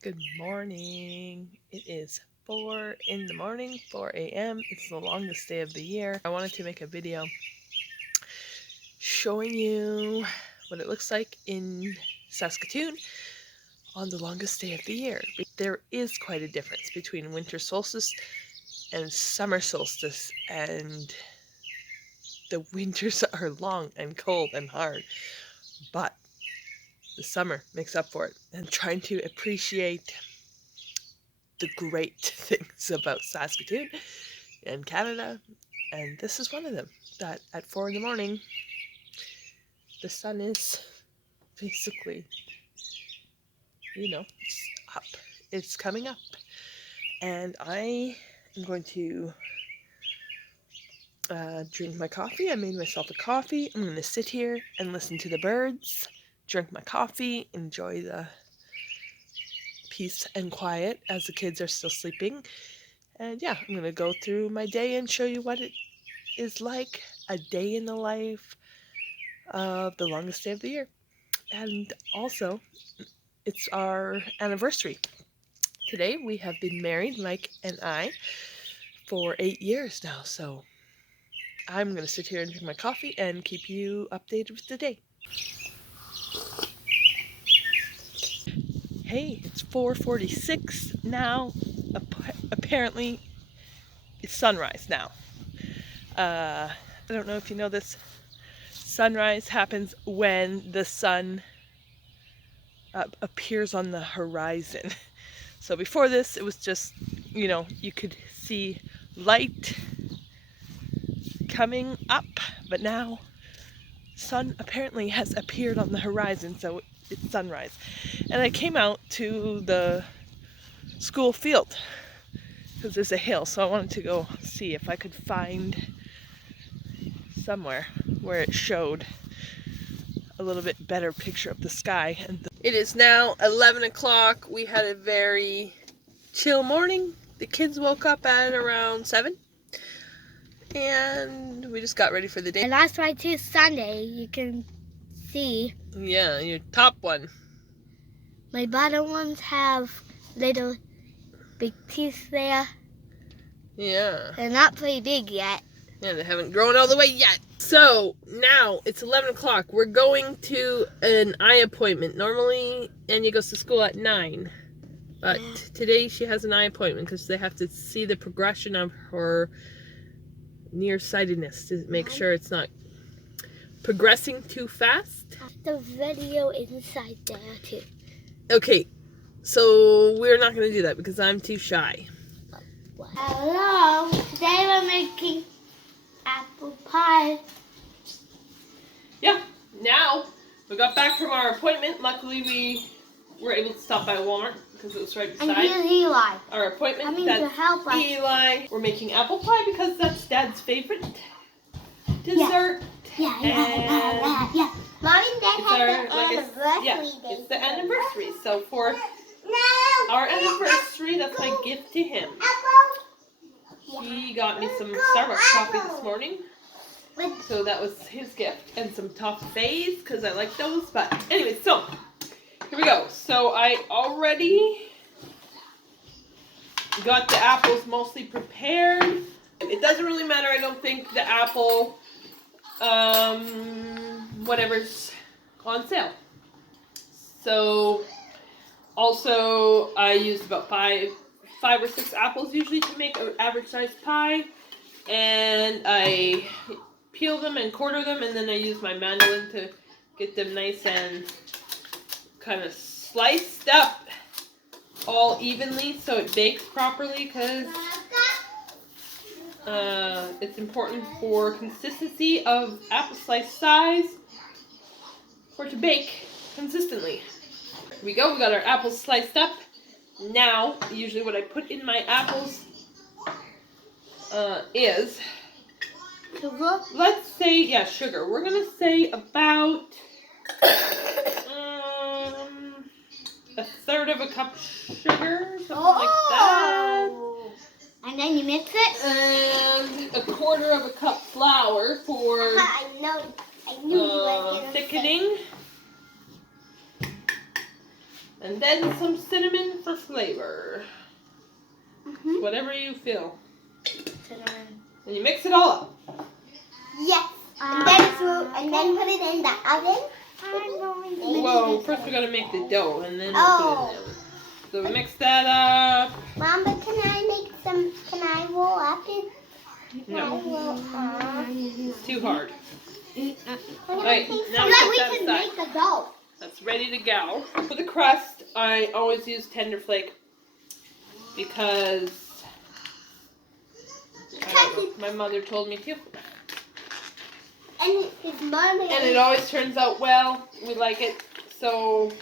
Good morning. It is 4 in the morning, 4 a.m. It's the longest day of the year. I wanted to make a video showing you what it looks like in Saskatoon on the longest day of the year. There is quite a difference between winter solstice and summer solstice, and the winters are long and cold and hard, but the summer makes up for it. And trying to appreciate the great things about Saskatoon and Canada, and this is one of them. That at 4 in the morning, the sun is basically, it's up. It's coming up, and I am going to drink my coffee. I made myself a coffee. I'm going to sit here and listen to the birds, drink my coffee, enjoy the peace and quiet as the kids are still sleeping. And yeah, I'm going to go through my day and show you what it is like, a day in the life of the longest day of the year. And also, it's our anniversary. Today we have been married, Mike and I, for 8 years now. So I'm going to sit here and drink my coffee and keep you updated with the day. Hey, it's 4:46 now. Apparently, it's sunrise now. I don't know if you know this. Sunrise happens when the sun appears on the horizon. So before this, it was just, you could see light coming up, but now sun apparently has appeared on the horizon, so it's sunrise. And I came out to the school field because there's a hill, so I wanted to go see if I could find somewhere where it showed a little bit better picture of the sky. And it is now 11 o'clock. We had a very chill morning. The kids woke up at around 7, and we just got ready for the day. And that's why too, Sunday, you can see. Yeah, your top one. My bottom ones have little big teeth there. Yeah. They're not pretty big yet. Yeah, they haven't grown all the way yet. So now it's 11 o'clock. We're going to an eye appointment. Normally, Anya goes to school at 9. But today she has an eye appointment because they have to see the progression of her nearsightedness to make sure it's not progressing too fast. The video inside there too. Okay, so we're not going to do that because I'm too shy. Hello, today we're making apple pie. Yeah, now we got back from our appointment. Luckily we were able to stop by Walmart because it was right beside And here's Eli. our appointment. That's to help us. Eli. We're making apple pie because that's Dad's favorite dessert. Yeah. Mom and Dad have the anniversary day. It's the anniversary. So for our anniversary, that's my gift to him. He got me some Starbucks coffee this morning. So that was his gift. And some toffees because I like those. But anyway, so here we go. So I already got the apples mostly prepared. It doesn't really matter, I don't think, the apple, whatever's on sale. So also I used about five or six apples usually to make an average sized pie. And I peel them and quarter them, and then I use my mandolin to get them nice and kind of sliced up all evenly so it bakes properly, because it's important for consistency of apple slice size for it to bake consistently. Here we go, we got our apples sliced up. Now, usually what I put in my apples is, Sugar? let's say, sugar. We're going to say about a third of a cup sugar, something like that. And then you mix it? And a quarter of a cup flour for I knew you were going to thickening. And then some cinnamon for flavor. Mm-hmm. Whatever you feel. Cinnamon. And you mix it all up. Yes. And then put it in the oven. Well, first we gotta make the dough and then we'll put it in the oven. So we mix that up. Mom, but can I roll up it? No, it's too hard. Alright, now we put that can aside. make the dough. That's ready to go. For the crust, I always use tender flake because I don't know, my mother told me to. And his mom. And it always turns out well. We like it. So,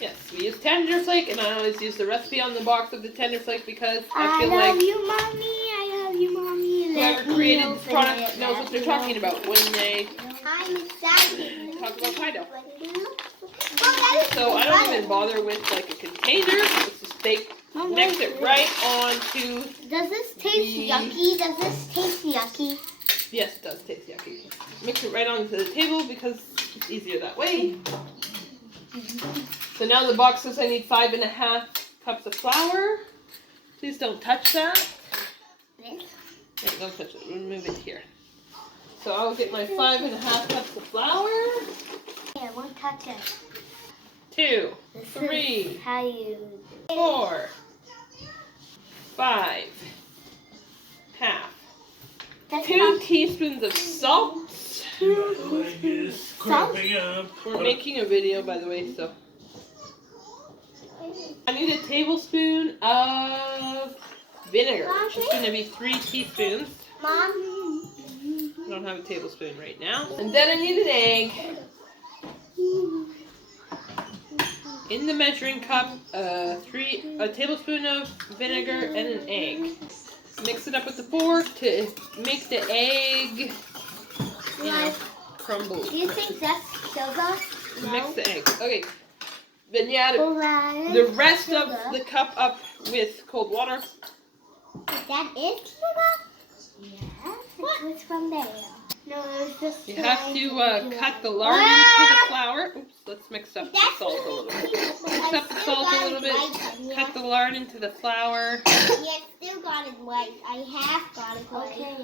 yes, we use tender flake, and I always use the recipe on the box of the tender flake because I feel like you, Mommy. I love you, Mommy. whoever created this product knows what they're talking about when they I'm excited. talk about pie dough. So I don't even bother with like a container. Let's just mix it right onto. Does this taste yucky? Does this taste yucky? Yes, it does taste yucky. Mix it right onto the table because it's easier that way. So now the box says I need 5.5 cups of flour. Please don't touch that. This? Yeah, don't touch it. We'll move it here. So I'll get my 5.5 cups of flour. Yeah, won't touch it. 2, This 3, is how you. 4, 5, half. 2 teaspoons of salt. Salt? We're making a video, by the way, so. I need a tablespoon of vinegar, which is going to be 3 teaspoons. Mom. I don't have a tablespoon right now. And then I need an egg. In the measuring cup, a tablespoon of vinegar and an egg. Mix it up with the fork to make the egg, crumble. Do you think that's sugar? No. Mix the egg. Okay. Then you add the rest of the cup up with cold water. That is sugar? Yes. What's from there? No, it's just. You have to cut the lard into the flour. Oops, let's mix up the salt a little bit. Mix up the salt a little bit. Cut the lard into the flour. Yeah, still got it white. I have got it white. Okay.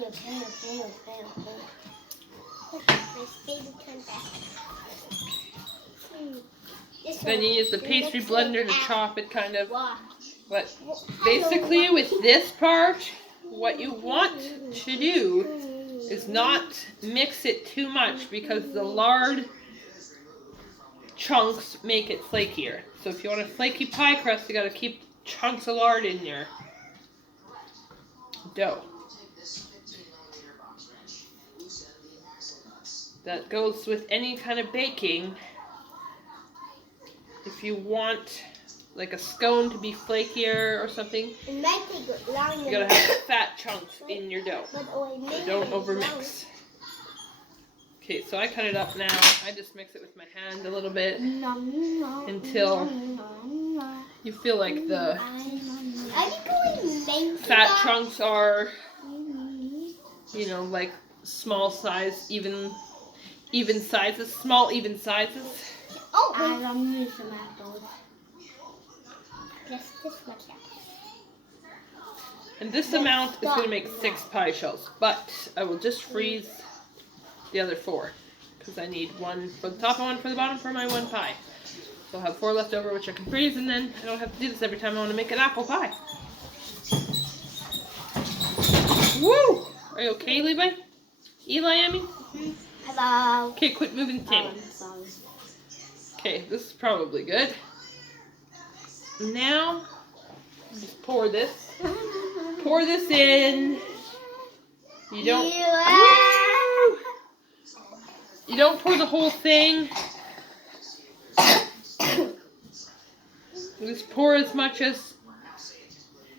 Then you use the pastry blender to chop it kind of. But basically with this part, what you want to do is not mix it too much because the lard chunks make it flakier. So if you want a flaky pie crust, you got to keep chunks of lard in your dough. That goes with any kind of baking. If you want like a scone to be flakier or something, you gotta have fat chunks in your dough. So don't overmix. Okay, so I cut it up now. I just mix it with my hand a little bit until you feel like the fat chunks are, you know, like small size, even sizes, small even sizes. Oh, I'm using some apples. Just this much apple. And this amount is going to make 6 pie shells, but I will just freeze the other 4 because I need one for the top and one for the bottom for my one pie. So I'll have 4 left over, which I can freeze, and then I don't have to do this every time I want to make an apple pie. Woo! Are you okay, Levi? Eli, I mean? Hello. Okay, quit moving the table. Sorry. Okay, this is probably good. Now, just pour this. Pour this in. You don't. Woo! You don't pour the whole thing. Just pour as much as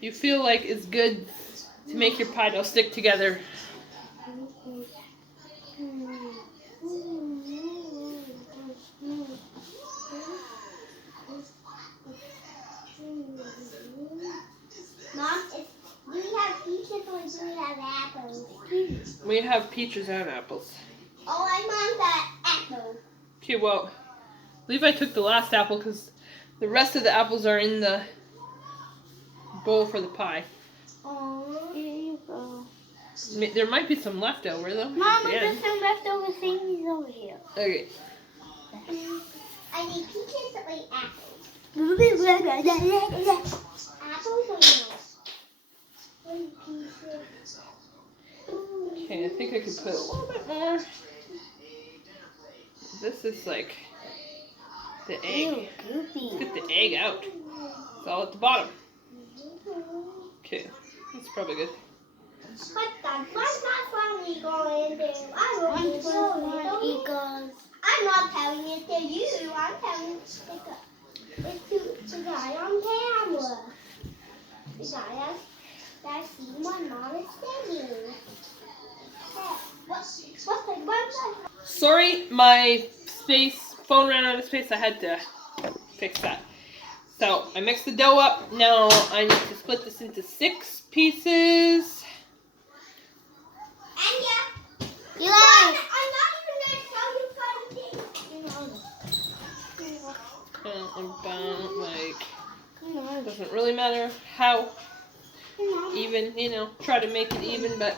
you feel like is good to make your pie dough stick together. Mom, do we have peaches or do we have apples? We have peaches and apples. Oh, I want that apple. Okay, well, Levi took the last apple because The rest of the apples are in the bowl for the pie. Oh, here you go. There might be some left over though. Mama, there's some leftover things over here. Okay. I need peaches or apples. Apples or no? Pieces. Okay, I think I could put a little bit more. This is like the egg. Ew, Let's get the egg out. It's all at the bottom. Okay, that's probably good. What one we going to? I don't know. I'm not telling it to you. I'm telling it to the guy on camera. The guy that's seen my mom is singing. Sorry, my phone ran out of space. I had to fix that. So I mixed the dough up. Now I need to split this into 6 pieces. And yeah, you like. I'm not even going to tell you funny things. About like, doesn't really matter how even, try to make it even, but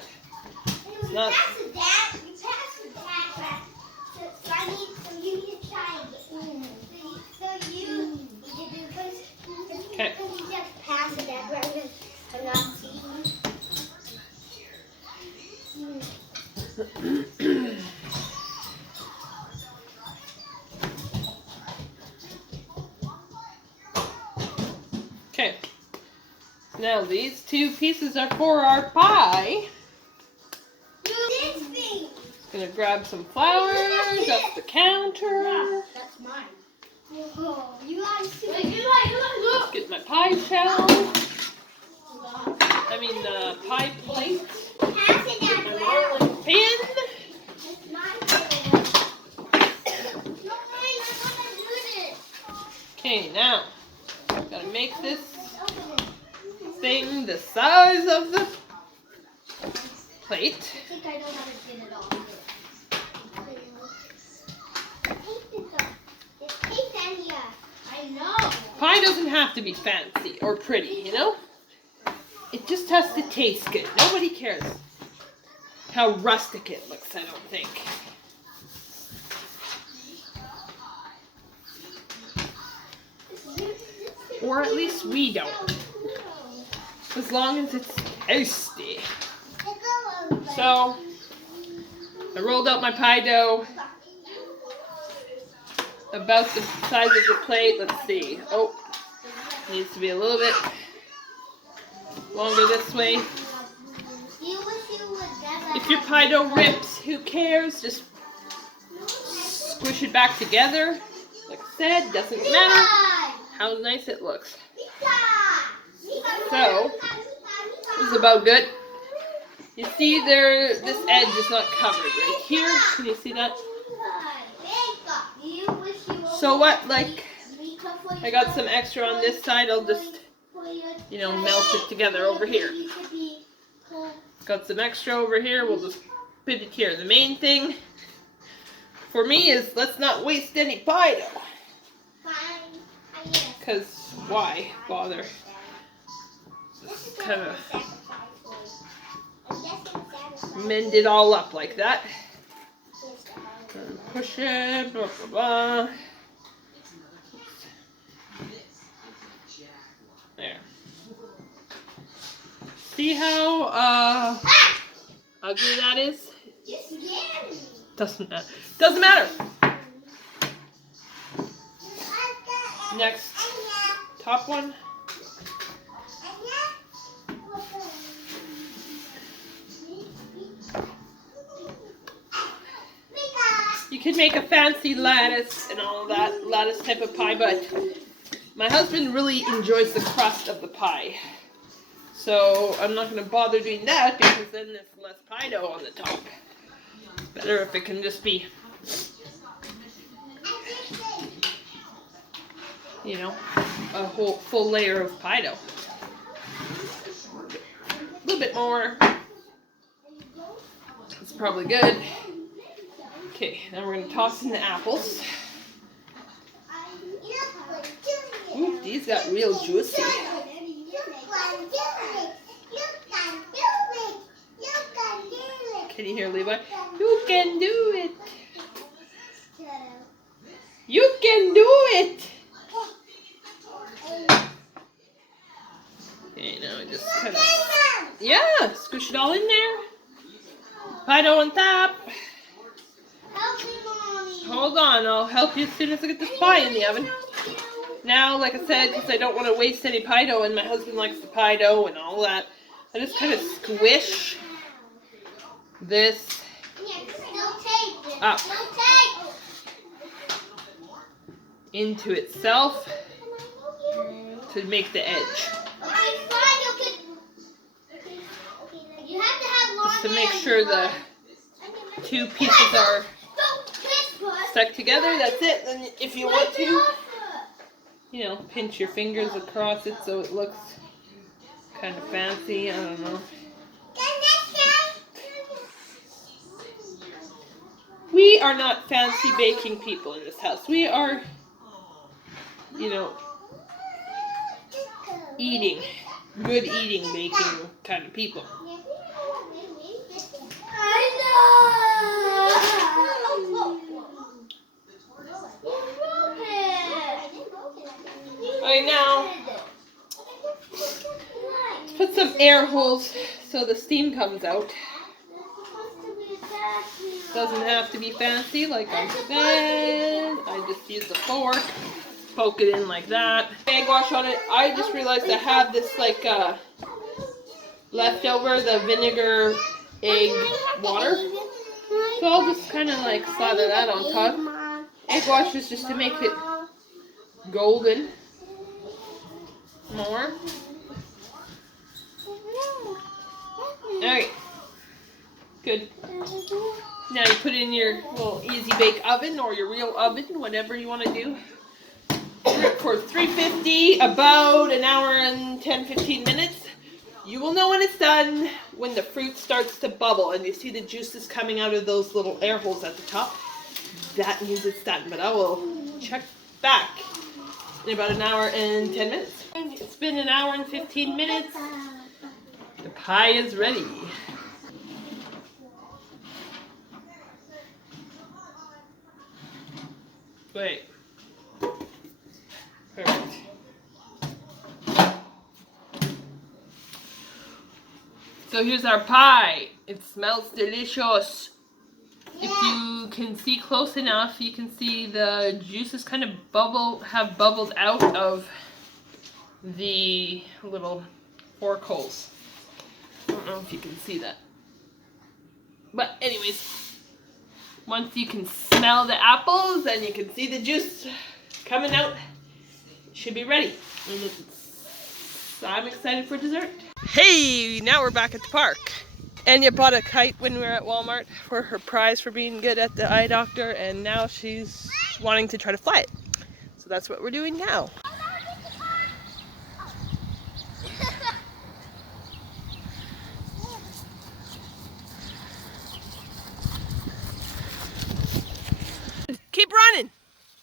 it's not. You passed the dad, so you need to try again. So you need to do this. Okay. Because you just passed the dad rather than not seeing. Okay. Now these 2 pieces are for our pie. This thing. Gonna grab some flowers off the counter. That's mine. Oh, you guys see? Get my pie shell. Pie plate. Pass it My down. rolling pin. It's my favorite. No, I'm gonna do this. Okay, now gotta make this Open it. thing the size of the plate. I think I know how to get it all. It's tape in here. I know. Pie doesn't have to be fancy or pretty, It just has to taste good. Nobody cares how rustic it looks, I don't think. Or at least we don't. As long as it's tasty. So, I rolled out my pie dough. About the size of the plate. Let's see. Oh, needs to be a little bit longer this way. If your pie dough rips, who cares? Just squish it back together. Like I said, doesn't matter how nice it looks. So, this is about good. You see there, this edge is not covered right here. Can you see that? So what, like, I got some extra on this side. I'll just, melt it together over here. Got some extra over here. We'll just put it here. The main thing for me is let's not waste any pie dough. Because why bother? Just kind of mend it all up like that. And push it, blah, blah, blah. There. See how ugly that is? Doesn't matter. Doesn't matter. Next, top one. You could make a fancy lattice and all that, lattice type of pie, but my husband really enjoys the crust of the pie. So I'm not going to bother doing that because then there's less pie dough on the top. Better if it can just be, a whole full layer of pie dough. A little bit more. It's probably good. Okay, now we're going to toss in the apples. Ooh, these got real juicy. You can do it. You can do it. You can do it. Can you hear Levi? You can do it. You can do it. Okay, now I just kind of, yeah, squish it all in there. Pie dough on top. Help me, Mommy. Hold on, I'll help you as soon as I get this pie in the oven. Now, like I said, because I don't want to waste any pie dough, and my husband likes the pie dough and all that, I just kind of squish this up into itself to make the edge. Just to make sure the two pieces are stuck together. That's it. Then if you want to, you know, pinch your fingers across it so it looks kind of fancy. I don't know. We are not fancy baking people in this house. We are, you know, good eating, baking kind of people. Alright, now let's put some air holes so the steam comes out. Doesn't have to be fancy, like I said. I just use a fork, poke it in like that. Egg wash on it. I just realized I have this like leftover, the vinegar egg water. So I'll just kind of like slather that on top. Egg wash is just to make it golden more. Alright. Good. Now you put it in your little easy bake oven or your real oven, whatever you want to do. For 350, about an hour and 10-15 minutes. You will know when it's done when the fruit starts to bubble and you see the juices coming out of those little air holes at the top. That means it's done, but I will check back in about an hour and 10 minutes. It's been an hour and 15 minutes. The pie is ready. Wait. Perfect. So here's our pie. It smells delicious. If you can see close enough, you can see the juices kind of have bubbled out of the little fork holes. I don't know if you can see that. But anyways, once you can smell the apples and you can see the juice coming out, it should be ready. And I'm excited for dessert. Hey, now we're back at the park. Anya bought a kite when we were at Walmart for her prize for being good at the eye doctor, and now she's wanting to try to fly it. So that's what we're doing now. Keep running.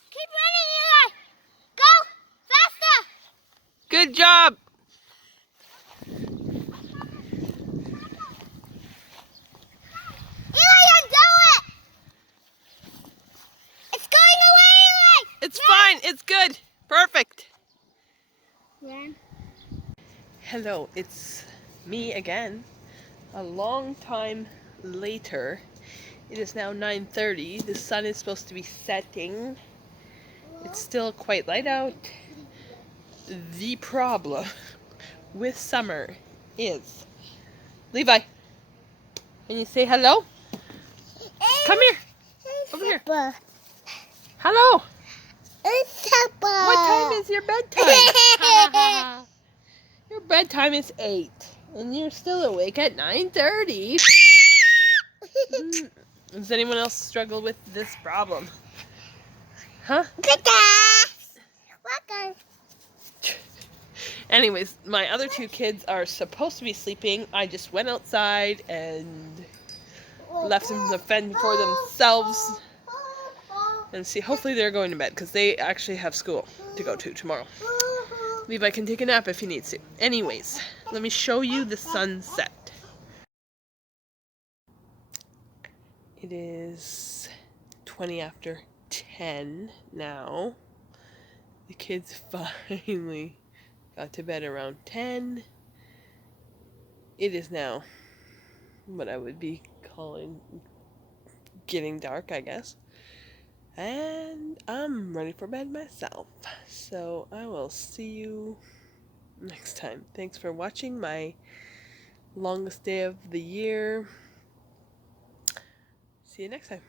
Keep running, Eli. Go faster. Good job. Eli, undo it. It's going away, Eli. It's fine. It's good. Perfect. Run. Hello, it's me again. A long time later. It is now 9:30. The sun is supposed to be setting. It's still quite light out. The problem with summer is... Levi, can you say hello? Come here. Over here. Hello. What time is your bedtime? Your bedtime is 8. And you're still awake at 9:30. Does anyone else struggle with this problem? Huh? Anyways, my other two kids are supposed to be sleeping. I just went outside and left them to fend for themselves. And see, hopefully they're going to bed because they actually have school to go to tomorrow. Levi can take a nap if he needs to. Anyways, let me show you the sunset. It is 20 after 10 now. The kids finally got to bed around 10. It is now what I would be calling getting dark, I guess. And I'm ready for bed myself. So I will see you next time. Thanks for watching my longest day of the year. See you next time.